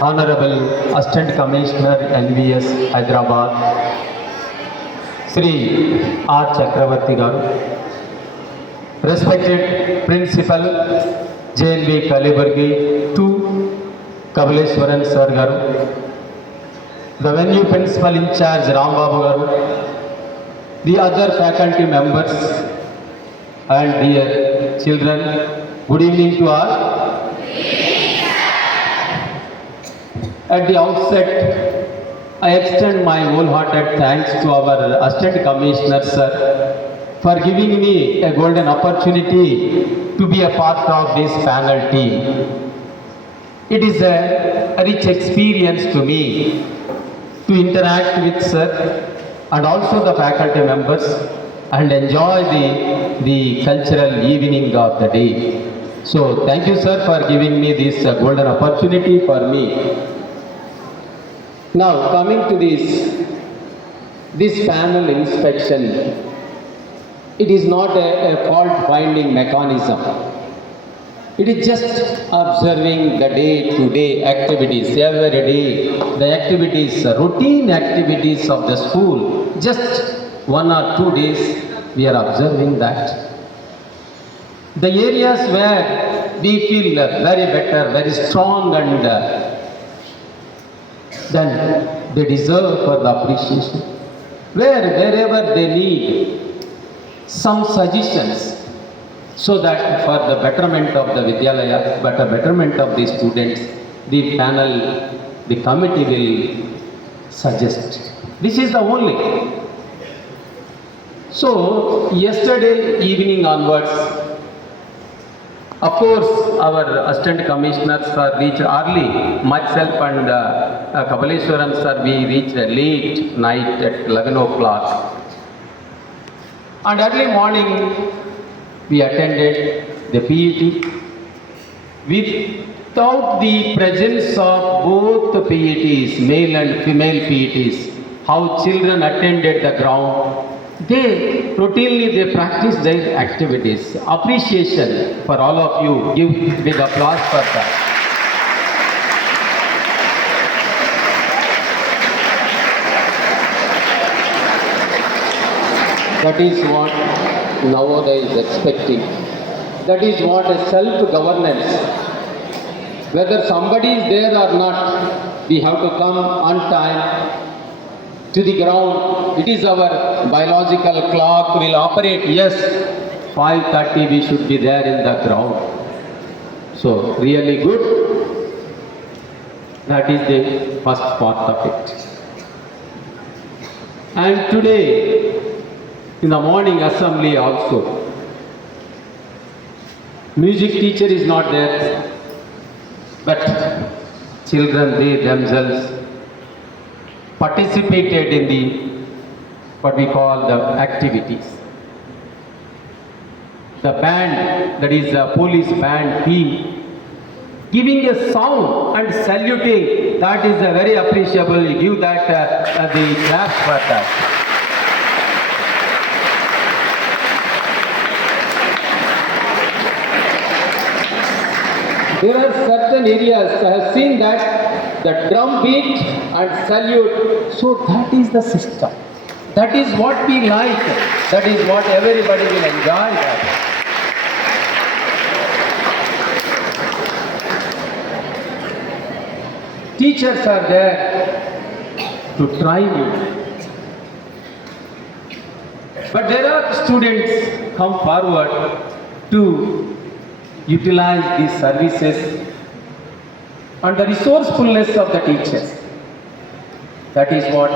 Honorable Assistant Commissioner NVS Hyderabad, Sri R. Chakravarti Garu, respected Principal JNV Kaliburgi to Kabaleshwaran Sir Garu, the venue Principal in charge Rambabu Garu, the other faculty members and dear children, good evening to all. At the outset, I extend my wholehearted thanks to our Assistant Commissioner Sir for giving me a golden opportunity to be a part of this panel team. It is a rich experience to me to interact with Sir and also the faculty members and enjoy the cultural evening of the day. So thank you, Sir, for giving me this golden opportunity for me. Now coming to this panel inspection, it is not a fault finding mechanism. It is just observing the day-to-day activities, every day, the activities, routine activities of the school. Just 1 or 2 days we are observing that. The areas where we feel very better, very strong, and then they deserve for the appreciation. Wherever they need some suggestions, so that for the betterment of the Vidyalaya, but the betterment of the students, the panel, the committee will suggest. This is the only. So yesterday evening onwards, of course, our Assistant Commissioners sir reached early. Myself and Kabaleshwaran sir, we reached late night at 11 o'clock. And early morning, we attended the PET. Without the presence of both the PETs, male and female PETs, how children attended the ground, they routinely practice their activities. Appreciation for all of you. Give big applause for that. That is what nowadays is expecting. That is what a self-governance. Whether somebody is there or not, we have to come on time to the ground. It is our biological clock will operate. Yes, 5:30 we should be there in the ground. So really good. That is the first part of it. And today, in the morning assembly also, music teacher is not there, but children, they themselves participated in the what we call the activities. The band, that is the police band team, giving a sound and saluting, that is a very appreciable. You give that the claps for that. There are certain areas I have seen that the drum beat and salute. So that is the system. That is what we like. That is what everybody will enjoy. That. Teachers are there to try you. But there are students come forward to utilize these services and the resourcefulness of the teachers. That is what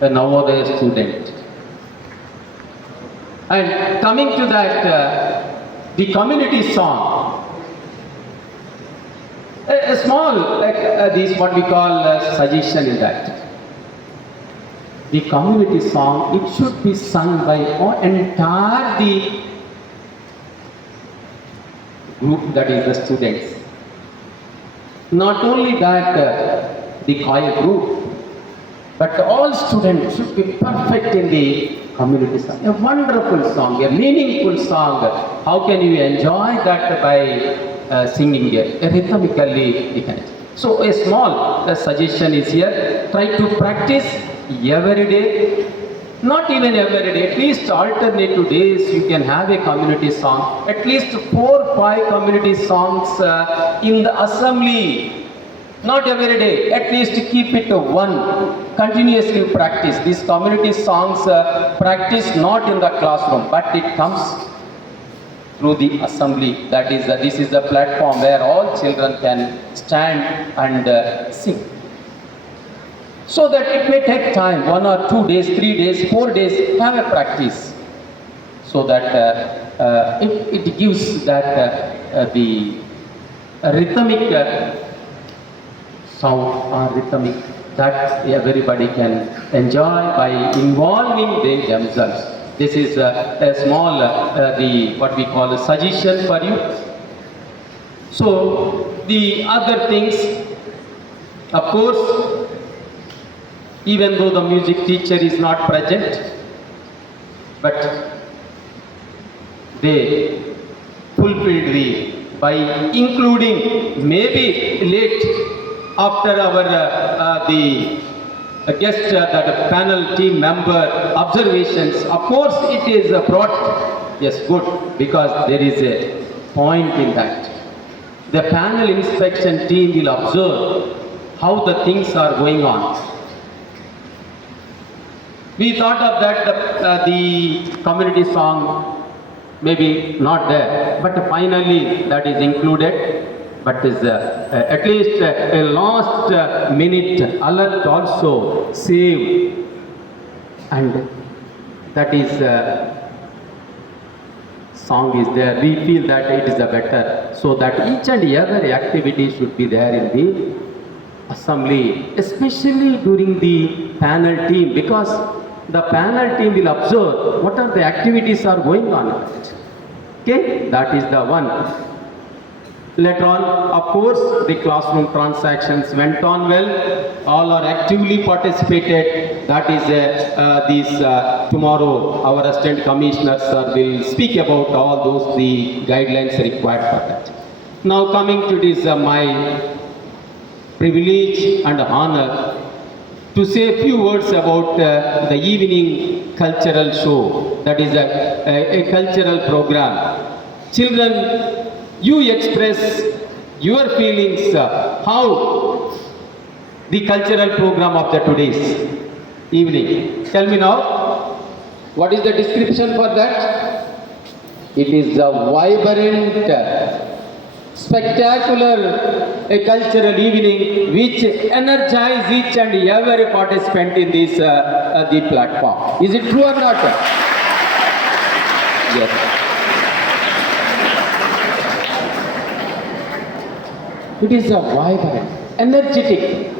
the Navodaya student. And coming to that, the community song, a small, this what we call suggestion in that. The community song, it should be sung by entire the group, that is the students. Not only that the choir group, but all students should be perfect in the community song. A wonderful song, a meaningful song. How can you enjoy that by singing it rhythmically? So a small suggestion is here, try to practice every day, not even every day, at least alternative days you can have a community song, at least 4 or 5 community songs in the assembly. Not every day, at least keep it one. Continuously practice. These community songs practice not in the classroom, but it comes through the assembly. That is, this is the platform where all children can stand and sing. So that it may take time, 1 or 2 days, 3 days, 4 days, have a practice. So that it gives that the rhythmic sound or rhythmic that everybody can enjoy by involving themselves. This is a small, the what we call a suggestion for you. So the other things, of course, even though the music teacher is not present, but they fulfilled by including maybe late after our the guest, that panel team member observations. Of course, it is brought, yes, good, because there is a point in that. The panel inspection team will observe how the things are going on. We thought of that the community song maybe not there, but finally that is included. But is at least a last minute alert also saved, and that is song is there. We feel that it is the better, so that each and every activity should be there in the assembly, especially during the panel team, because the panel team will observe what are the activities are going on. Okay, that is the one. Later on, of course, the classroom transactions went on well. All are actively participated. That is tomorrow our assistant commissioners will speak about all those the guidelines required for that. Now coming to this, my privilege and honor to say a few words about the evening cultural show. That is a cultural program. Children, you express your feelings, how the cultural program of the today's evening. Tell me now, what is the description for that? It is a vibrant, spectacular cultural evening which energizes each and every participant in this the platform. Is it true or not? Yes. It is a vibrant, energetic,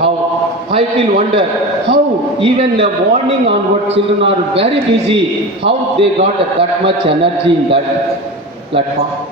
how I feel wonder how even the morning onward children are very busy, how they got that much energy in that platform.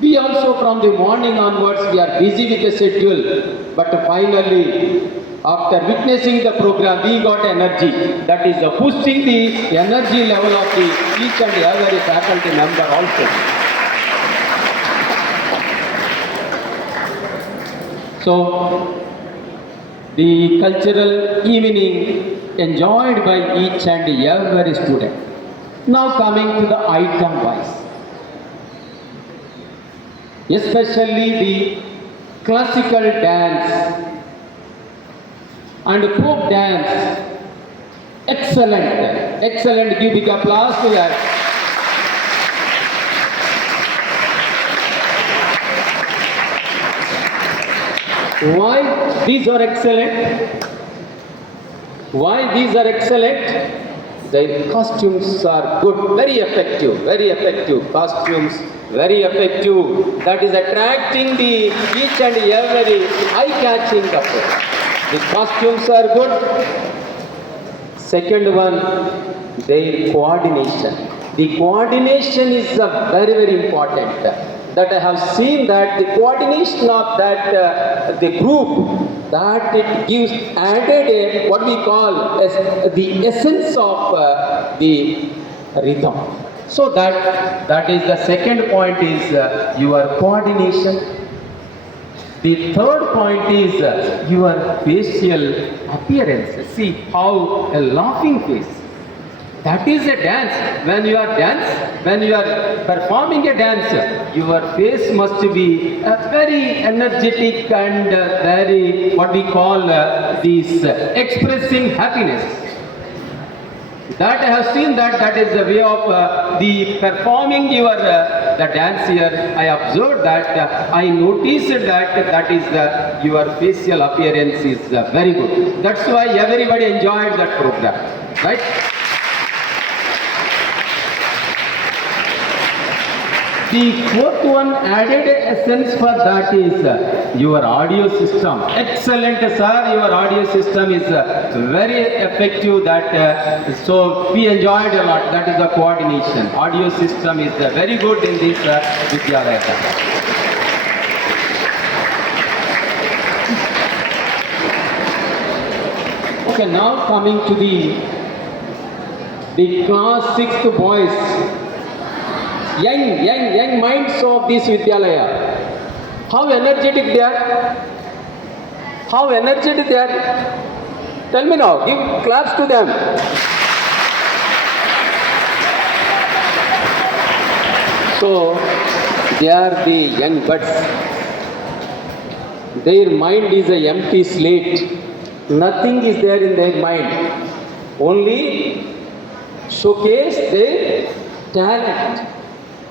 We also from the morning onwards we are busy with the schedule, but finally after witnessing the program we got energy. That is boosting the energy level of the each and every faculty member also. So, the cultural evening enjoyed by each and every student. Now coming to the item wise. Especially the classical dance and folk dance. Excellent. Excellent. Give big applause to that. Why these are excellent? Why these are excellent? The costumes are good, very effective costumes, very effective. That is attracting the each and every eye-catching couple. The costumes are good. Second one, their coordination. The coordination is very important. That I have seen that the coordination of that the group, that it gives added what we call as the essence of the rhythm. So that is the second point is your coordination. The third point is your facial appearance. See how a laughing face. That is a dance. When you are performing a dance, your face must be very energetic and very what we call this expressing happiness. That I have seen that is the way of the performing your the dance here. I observed that. I noticed that is your facial appearance is very good. That's why everybody enjoyed that program, right? The fourth one added essence for that is your audio system. Excellent, sir. Your audio system is very effective. So we enjoyed a lot. That is the coordination. Audio system is very good in this Vidyalaya. Okay, now coming to the class 6th boys. Young minds of this Vidyalaya. How energetic they are? How energetic they are? Tell me now. Give claps to them. So they are the young buds. Their mind is an empty slate. Nothing is there in their mind. Only showcase their talent.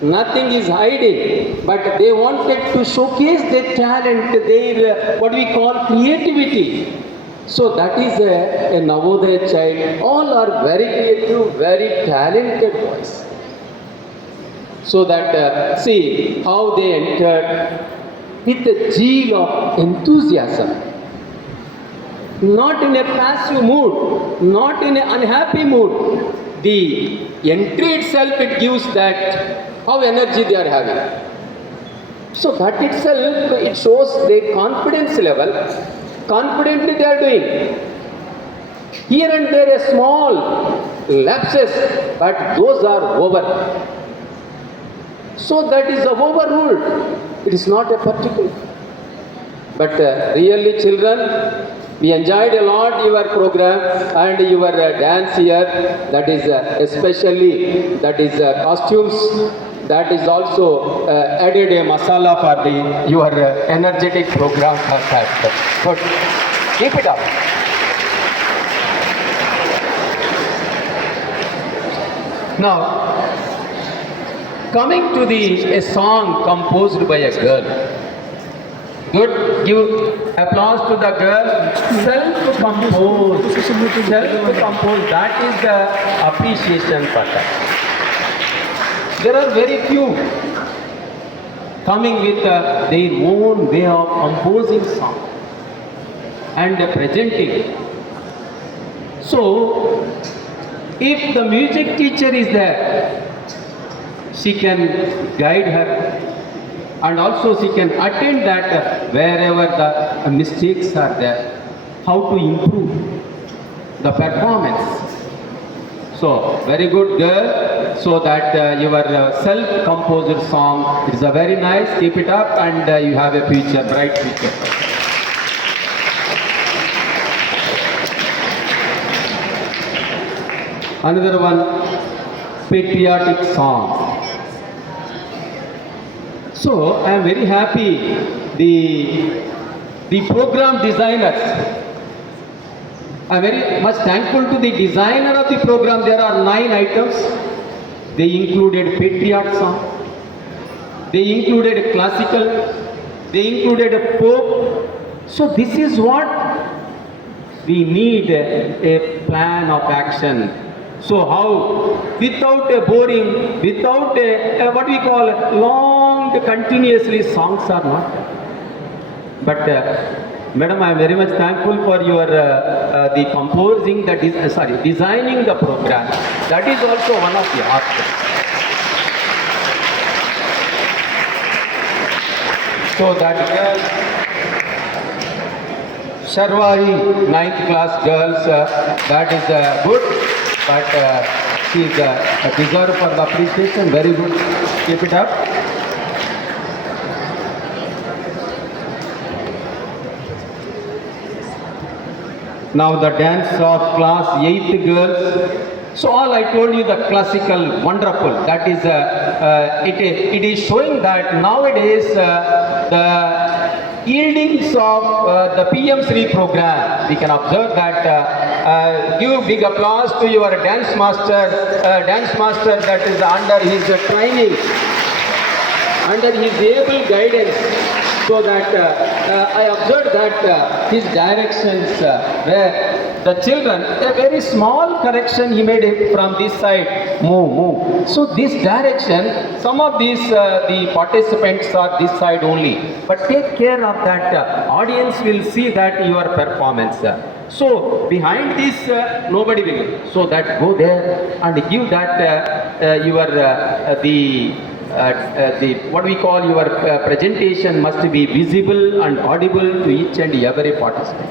Nothing is hiding, but they wanted to showcase their talent, their what we call creativity. So that is a Navodaya child. All are very creative, very talented boys. So that see how they entered with a zeal of enthusiasm. Not in a passive mood, not in an unhappy mood. The entry itself, it gives that how energy they are having. So that itself, it shows their confidence level. Confidently they are doing. Here and there a small lapses, but those are over. So that is overruled. It is not a particular. But really children, we enjoyed a lot your program and your dance here. That is especially that is costumes. That is also added a masala for your energetic program for that. Good. Keep it up. Now, coming to a song composed by a girl. Good. Give applause to the girl. Self-compose. Self-compose. That is the appreciation for that. There are very few coming with their own way of composing song and presenting. So, if the music teacher is there, she can guide her and also she can attend that wherever the mistakes are there, how to improve the performance. So, very good girl, so that your self-composed song is a very nice, keep it up and you have a future, bright future. Another one, patriotic song. So, I am very happy, the program designers, I am very much thankful to the designer of the program. There are 9 items. They included patriot song. They included classical. They included folk. So this is what we need, a plan of action. So how, without a boring, without a what we call long continuously songs are not. But Madam, I am very much thankful for your the composing, designing the program. That is also one of the aspects. So that girl, Sharwari, 9th class girls, that is good. But She is deserved for the appreciation. Very good. Keep it up. Now the dance of class 8th girls. So all I told you the classical, wonderful. That is, it is showing that nowadays the yieldings of the PM Sri program, we can observe that. Give big applause to your dance master that is under his training, under his able guidance. So that I observed that his directions where the children, a very small correction he made it from this side, move. So this direction, some of these, the participants are this side only. But take care of that, audience will see that your performance. So behind this, nobody will. So that go there and give that the what we call your presentation must be visible and audible to each and every participant.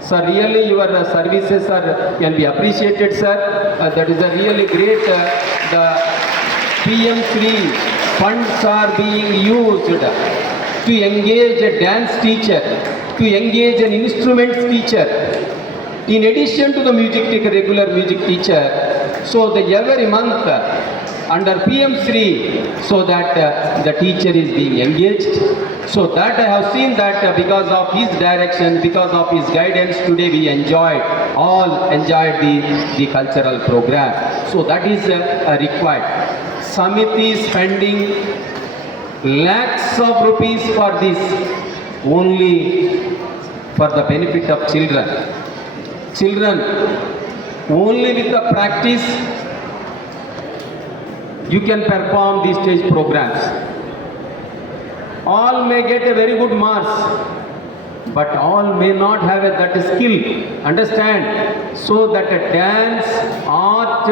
So really your services can be appreciated, sir. That is a really great. The PM3 funds are being used to engage a dance teacher, to engage an instruments teacher, in addition to the regular music teacher. So the every month under PM3, so that the teacher is being engaged. So that I have seen that because of his direction, because of his guidance, today we all enjoyed the cultural program. So that is required. Samiti is spending lakhs of rupees for this, only for the benefit of children. Children, only with the practice, you can perform these stage programs. All may get a very good marks, but all may not have that skill. Understand? So that dance, art,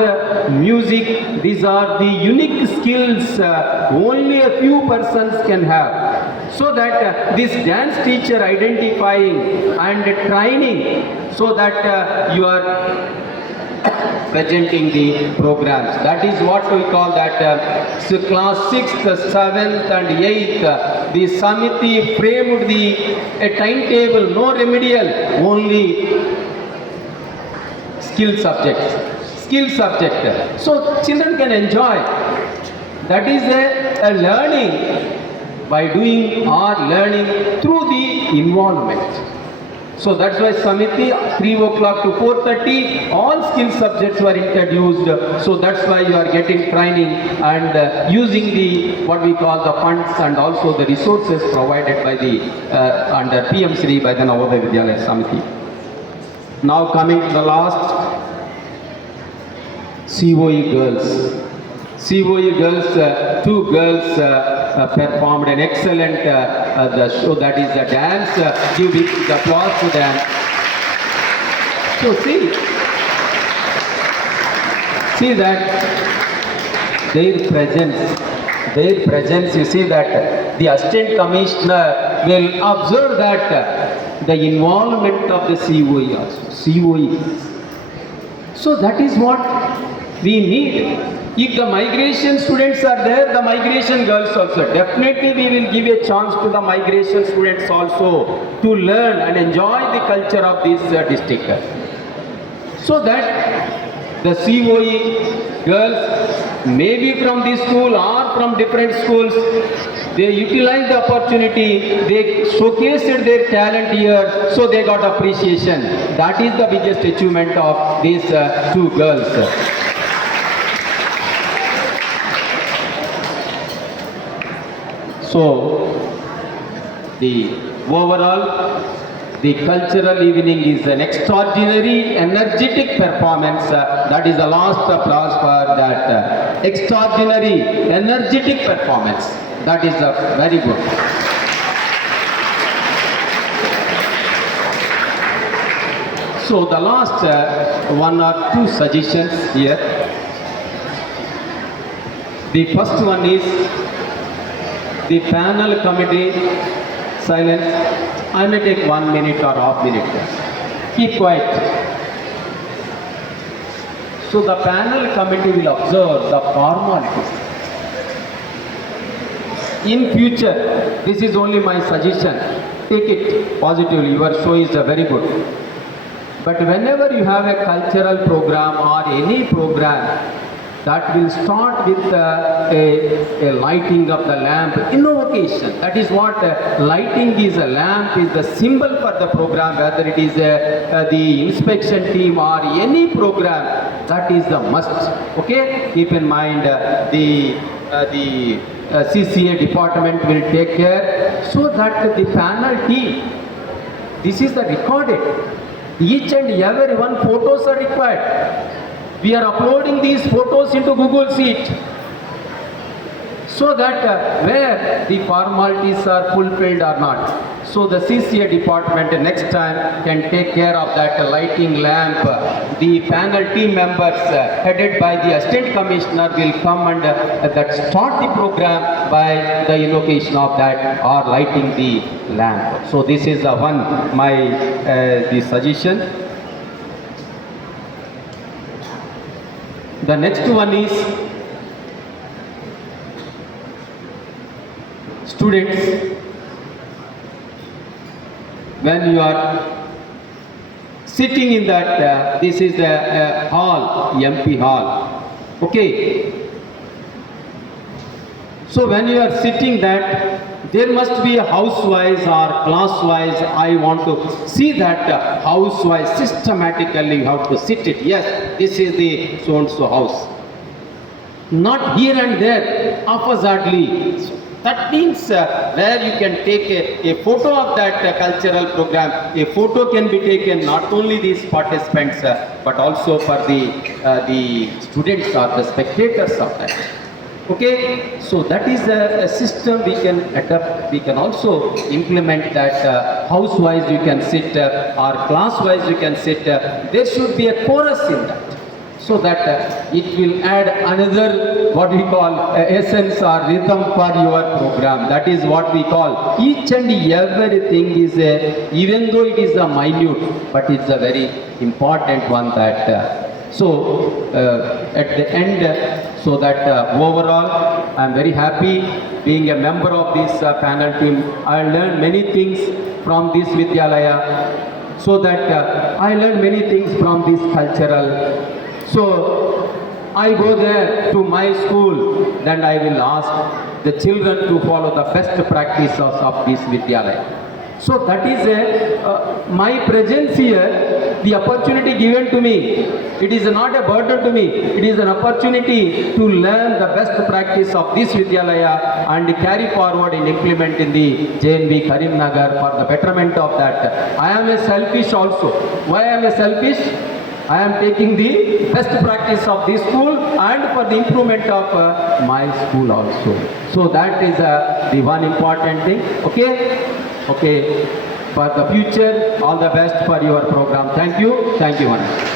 music, these are the unique skills only a few persons can have. So that this dance teacher identifying and training, so that you are presenting the programs. That is what we call that class 6th, 7th and 8th. The Samiti framed a timetable, no remedial, only skill subject. So children can enjoy. That is a learning by doing or learning through the involvement. So that's why Samiti 3 o'clock to 4:30 all skill subjects were introduced. So that's why you are getting training and using the what we call the funds and also the resources provided by the under PM Sri by the Navodaya Vidyalaya Samiti. Now coming to the last, COE girls. COE girls, 2 girls performed an excellent the show, that is the dance. Give big applause to them. So see that their presence, you see that the assistant commissioner will observe that the involvement of the COE also. So that is what we need. If the migration students are there, the migration girls also. Definitely we will give a chance to the migration students also to learn and enjoy the culture of this district. So that the COE girls, maybe from this school or from different schools, they utilized the opportunity, they showcased their talent here, so they got appreciation. That is the biggest achievement of these 2 girls. So, the overall, the cultural evening is an extraordinary, energetic performance. That is the last applause for that extraordinary, energetic performance. That is very good. So, the last 1 or 2 suggestions here. The first one is the panel committee, silence. I may take 1 minute or half minute. Keep quiet. So the panel committee will observe the formalities. In future, this is only my suggestion. Take it positively. Your show is very good. But whenever you have a cultural program or any program, that will start with a lighting of the lamp, invocation. That is what lighting is. A lamp is the symbol for the program, whether it is the inspection team or any program, that is the must. Okay, keep in mind the CCA department will take care, so that the panel team, this is the recorded. Each and every one photos are required. We are uploading these photos into Google Sheet, so that where the formalities are fulfilled or not. So the CCA department next time can take care of that lighting lamp. The panel team members headed by the assistant commissioner will come and that start the program by the invocation of that or lighting the lamp. So this is the one the suggestion. The next one is students, when you are sitting in that, this is the hall, MP hall, okay. So when you are sitting that, there must be a house-wise or class-wise. I want to see that house-wise, systematically you have to sit it. Yes, this is the so-and-so house. Not here and there, oppositely. That means where you can take a photo of that cultural program. A photo can be taken not only these participants but also for the students or the spectators of that. Okay, so that is a system we can adapt. We can also implement that house-wise you can sit or class-wise you can sit. There should be a chorus in that, so that it will add another what we call essence or rhythm for your program. That is what we call. Each and everything is even though it is a minute, but it's a very important one that. So at the end, so that overall I am very happy being a member of this panel team. I learned many things from this Vidyalaya, so that I learned many things from this cultural. So I go there to my school, then I will ask the children to follow the best practices of this Vidyalaya. So that is my presence here, the opportunity given to me. It is not a burden to me. It is an opportunity to learn the best practice of this Vidyalaya and carry forward and implement in the JNV Karimnagar for the betterment of that. I am a selfish also. Why I am a selfish? I am taking the best practice of this school and for the improvement of my school also. So that is the one important thing. Okay? Okay. For the future, all the best for your program. Thank you. Thank you, Manu.